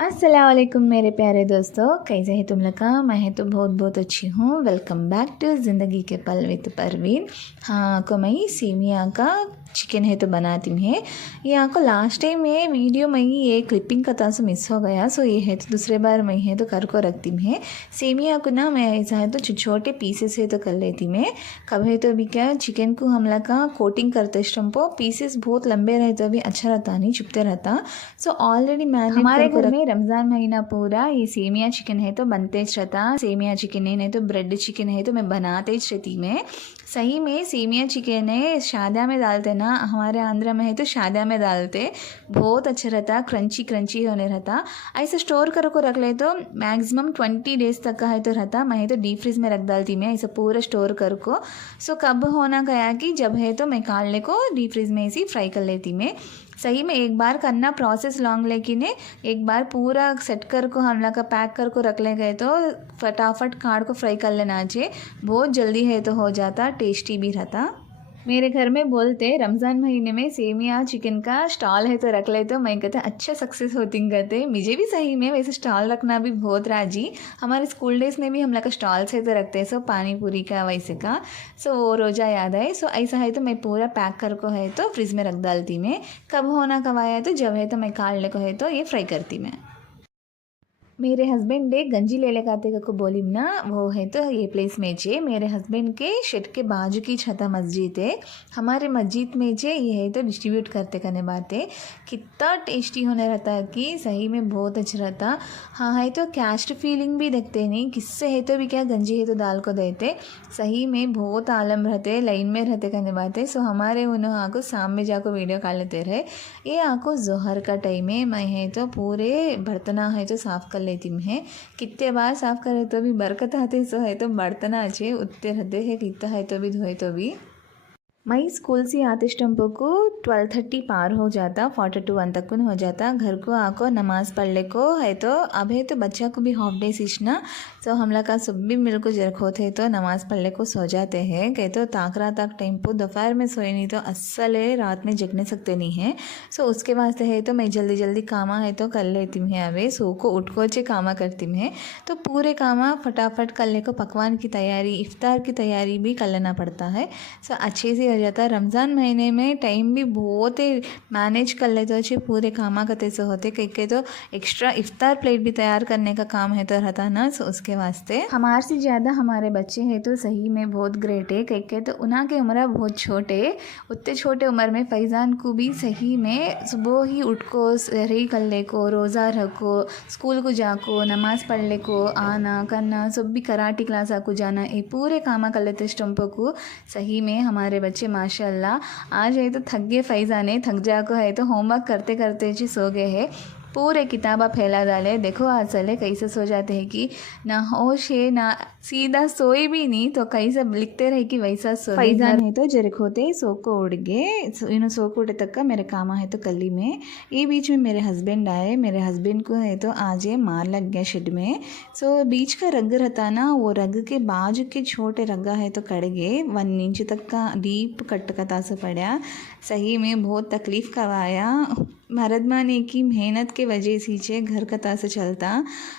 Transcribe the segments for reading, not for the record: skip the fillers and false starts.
अस्सलाम वालेकुम मेरे प्यारे दोस्तों, कैसे हैं तुम लोग का। मैं तो बहुत बहुत अच्छी हूँ। वेलकम बैक टू ज़िंदगी के पल विद परवीन। हाँ को मैं सेमिया का चिकन है तो बनाती हूँ। ये आपको लास्ट टाइम में वीडियो में ही ये क्लिपिंग का था सो मिस हो गया। सो ये है तो दूसरे बार मैं है तो कर को रखती हूँ। सेमिया को ना मैं ऐसा है तो छोटे पीसेस है तो कर लेती मैं। कब है तो अभी क्या चिकन को हम लोग का कोटिंग करते स्टम्पो पीसेस बहुत लंबे रहते अभी अच्छा रहता नहीं चुपते रहता। सो ऑलरेडी मैरिनेट हमारे घर में रमज़ान महीना पूरा ये सेमिया चिकन है तो बनते रहता। सेमिया चिकन है नहीं तो ब्रेड चिकन है तो मैं बनाते रहती मैं। सही में सेमिया चिकन है शादिया में डालते ना, हमारे आंध्र में है तो शादिया में डालते बहुत अच्छा रहता, क्रंची क्रंची होने रहता। ऐसे स्टोर कर को रख ले तो मैक्सिमम 20 डेज तक का है तो रहता। मैं तो डीप फ्रीज में रख डालती मैं ऐसे पूरा स्टोर कर को। सो कब होना गया कि जब है तो मैं काढ़ने को डीप फ्रीज में ऐसी फ्राई कर लेती मैं। सही में एक बार करना प्रोसेस लॉन्ग, लेकिन एक बार पूरा सेट कर को हम लोग का पैक कर को रख ले गए तो फटाफट काट को फ्राई कर लेना चाहिए। बहुत जल्दी है तो हो जाता, टेस्टी भी रहता। मेरे घर में बोलते रमज़ान महीने में सेमिया चिकन का स्टॉल है तो रख ले तो मैं कहते अच्छा सक्सेस होती कहते। मुझे भी सही में वैसे स्टॉल रखना भी बहुत राजी। हमारे स्कूल डेज में भी हम लोग का स्टॉल्स है तो रखते हैं सो पानी पूरी का वैसे का। सो वो रोज़ा याद आए। सो ऐसा है तो मैं पूरा पैक कर को है तो फ्रिज में रख डालती मैं। कब होना कब आया तो जब है तो मैं काढ़ने को है तो ये फ्राई करती मैं। मेरे हस्बैंड डे गंजी ले ले खाते को बोली ना, वो है तो ये प्लेस में चे मेरे हस्बैंड के शेड के बाजू की छता मस्जिद है। हमारे मस्जिद में चे ये है तो डिस्ट्रीब्यूट करते करने बातें कितना टेस्टी होने रहता है कि सही में बहुत अच्छा रहता। हाँ है तो कैस्ट फीलिंग भी देखते नहीं किससे है तो भी क्या गंजी है तो दाल को देते। सही में बहुत आलम रहते लाइन में रहते करने बातें। सो हमारे उन्होंने आको शाम में जाको वीडियो कॉल लेते रहे। ये आको जोहर का टाइम है, मैं है तो पूरे बर्तना है तो साफ़ कर लेती है। कितने बार साफ़ करे तो भी बरकत आते सो है तो बर्तन अच्छे उतने रहते हैं, कितना है तो भी धोए तो भी। मैं स्कूल से आते स्टम्पो को 12:30 पार हो जाता, 42 तक हो जाता। घर को आको नमाज़ पढ़ ले को है तो अब है तो बच्चा को भी हाफ डे सीखना। तो हम लोग का सब भी मिल को जरख होते तो नमाज़ पढ़ ले को सो जाते हैं। कहे तो ताकरा तक टाइम को दोपहर में सोए नहीं तो असल है रात में जगने सकते नहीं हैं। सो उसके वास्ते है तो मैं जल्दी जल्दी कामा है तो कर लेती हूँ। अवे सो को उठ को चे कामा करती हूँ तो पूरे कामा फटाफट कर ले को पकवान की तैयारी इफ्तार की तैयारी भी कर लेना पड़ता है। सो अच्छे से हो जाता है। रमज़ान महीने में टाइम भी बहुत ही मैनेज कर लेते अच्छे पूरे कामा करते से होते कहीं तो एक्स्ट्रा इफ्तार प्लेट भी तैयार करने का काम है तो रहता ना। सो उसके वास्ते हमारे से ज़्यादा हमारे बच्चे हैं तो सही में बहुत ग्रेट है कहीं तो उन्हा के उम्र बहुत छोटे, उतने छोटे उम्र में फैज़ान को भी सही में सुबह ही उठ को रही कर ले को रोज़ा रखो स्कूल को जाको नमाज़ पढ़ ले को आना करना सब भी कराटे क्लास को जाना ये पूरे कामा कर लेते स्टम्पो को। सही में हमारे बच्चे माशाल्लाह आज है तो थक गए, फैज़ान है थक जा को है तो होमवर्क करते करते जी सो गए हैं। पूरे किताबा फैला डाले देखो आज चले कैसे सो जाते हैं कि ना होश है ना सीधा सोए भी नहीं तो कैसे लिखते रहे कि वैसा सो। फैज़ान है तो जरक होते सो को उड़ गए सो को उड़े तक का मेरे काम है तो कली में ये बीच में मेरे हस्बैंड आए। मेरे हस्बैंड को है तो आज ये मार लग गया शेड में। सो बीच का रग रहता ना वो रग के बाजू के छोटे रग्गा है तो कट गए 1 इंच तक का डीप कट का तासा पड़ा। सही में बहुत तकलीफ़ करवाया। मर्द माने की मेहनत के वजह से घर का तासा चलता।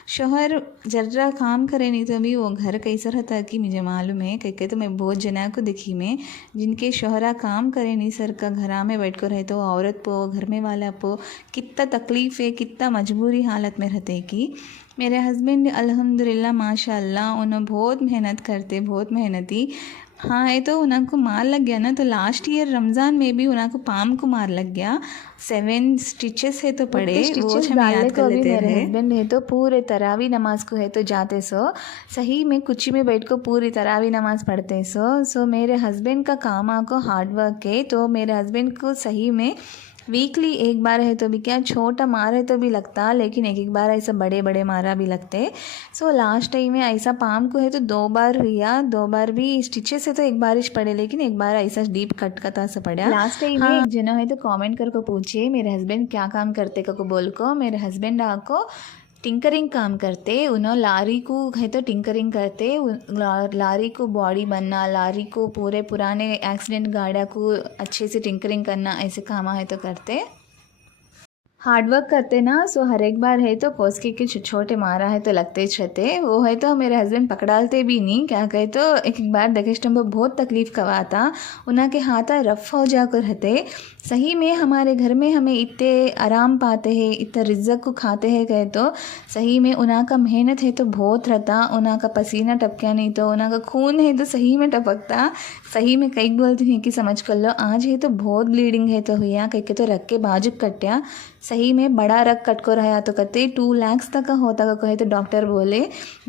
शोहर जर्रा काम करे नहीं तो भी वो घर कैसा रहता कि मुझे मालूम है कह तो मैं बहुत जना को दिखी में जिनके शोहरा काम करे नहीं सर का घरा में बैठ कर रहे तो औरत पो घर में वाला पो कितना तकलीफ़ है कितना मजबूरी हालत में रहते कि मेरे हस्बैंड अल्हम्दुलिल्लाह माशाल्लाह उन्हें बहुत मेहनत करते बहुत मेहनती। हाँ है तो उनको मार लग गया ना तो लास्ट ईयर रमज़ान में भी उनको पाम को मार लग गया 7 स्टिचेस है तो पड़े वो हम याद कर लेते मेरे हस्बैंड है तो पूरे तरावी नमाज को है तो जाते सो सही में कुछ में बैठ को पूरी तरावी नमाज पढ़ते सो मेरे हस्बैंड का काम को हार्ड वर्क है तो मेरे हस्बैंड को सही में वीकली एक बार है तो भी क्या छोटा मार है तो भी लगता, लेकिन एक एक बार ऐसा बड़े बड़े मारा भी लगते। सो लास्ट टाइम में ऐसा पाम को है तो 2 बार हुआ, 2 बार भी स्टिचेस है तो एक बारिश पड़े लेकिन एक बार ऐसा डीप कट का था सा पड़ा लास्ट टाइम में। एक जना है तो कमेंट करके पूछिए मेरे हस्बैंड क्या काम करते को बोल को। मेरे हस्बैंड आपको टिंकरिंग काम करते, उन्होंने लारी को है तो टिंकरिंग करते, लारी को बॉडी बनना, लारी को पूरे पुराने एक्सीडेंट गाड़िया को अच्छे से टिंकरिंग करना ऐसे काम है तो करते। हार्ड वर्क करते ना सो हर एक बार है तो पोस के छोटे मारा है तो लगते ही रहते वो है तो मेरे हस्बैंड पकड़ालते भी नहीं क्या कहे तो एक बार देखेश तो बहुत तकलीफ़ कवाता उना के हाथ रफ हो जाकर रहते सही में हमारे घर में हमें इतने आराम पाते हैं इतना रिज्जक को खाते हैं कहे तो सही में उना का मेहनत है तो बहुत रहता उना का पसीना टपका नहीं तो उना का खून है तो सही में टपकता सही में कई बोलती हैं कि समझ कर लो आज है तो बहुत ब्लीडिंग है तो हुआ कह के तो रख के बाजुक कट्या सही में बड़ा रग कट को रहा तो कहते 2 लाख तक का होता का कहे तो डॉक्टर बोले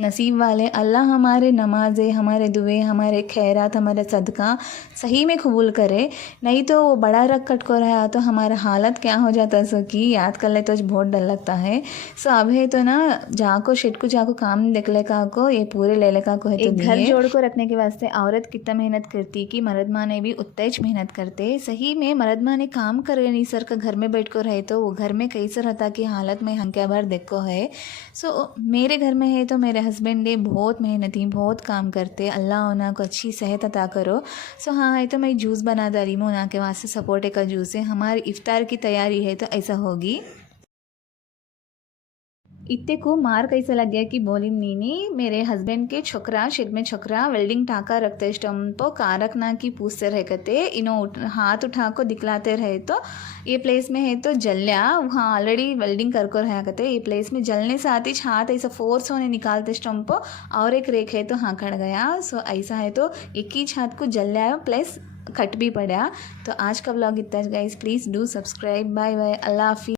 नसीब वाले अल्लाह हमारे नमाज़े हमारे दुए हमारे खैरात हमारे सदका सही में कबूल करे नहीं तो वो बड़ा रग कट को रहा तो हमारा हालत क्या हो जाता सो कि याद कर ले तो बहुत डर लगता है। सो अब है तो ना जाको शेट को जाको काम देख ले का को ये पूरे ले ले का को है तो घर जोड़ को रखने के वास्ते औरत कितना मेहनत करती कि मर्द माँ ने भी उतना ही मेहनत करते सही में मर्द माँ ने काम करे नहीं सर का घर में बैठ कर रहे तो वो घर में कैसे रहता कि हालत में हम क्या बार देखो है। सो मेरे घर में है तो मेरे हस्बैंड ने बहुत मेहनती बहुत काम करते अल्लाह उन्हें को अच्छी सेहत अता करो। सो हाँ है तो मैं जूस बना डाली हूँ उन्हें के वास्ते सपोर्टे का जूस है हमारी इफ्तार की तैयारी है तो ऐसा होगी। इतने को मार कैसा लग गया कि बोली नीनी मेरे हस्बैंड के छोकरा शेड में छोकरा वेल्डिंग टाका रखते स्टम्पो कारक ना की पूछते रह करते इनो हाथ उठा को दिखलाते रहे तो ये प्लेस में है तो जल्या वहाँ ऑलरेडी वेल्डिंग कर रहा करते ये प्लेस में जलने से आती हाथ ऐसा फोर्स होने निकालते स्टम्पो और एक रेख है तो हाँ कट गया। सो ऐसा है तो एक ही हाथ को जल आया प्लस कट भी पड़ा। तो आज का व्लॉग इतना guys please do subscribe bye bye अल्लाह हाफिज़।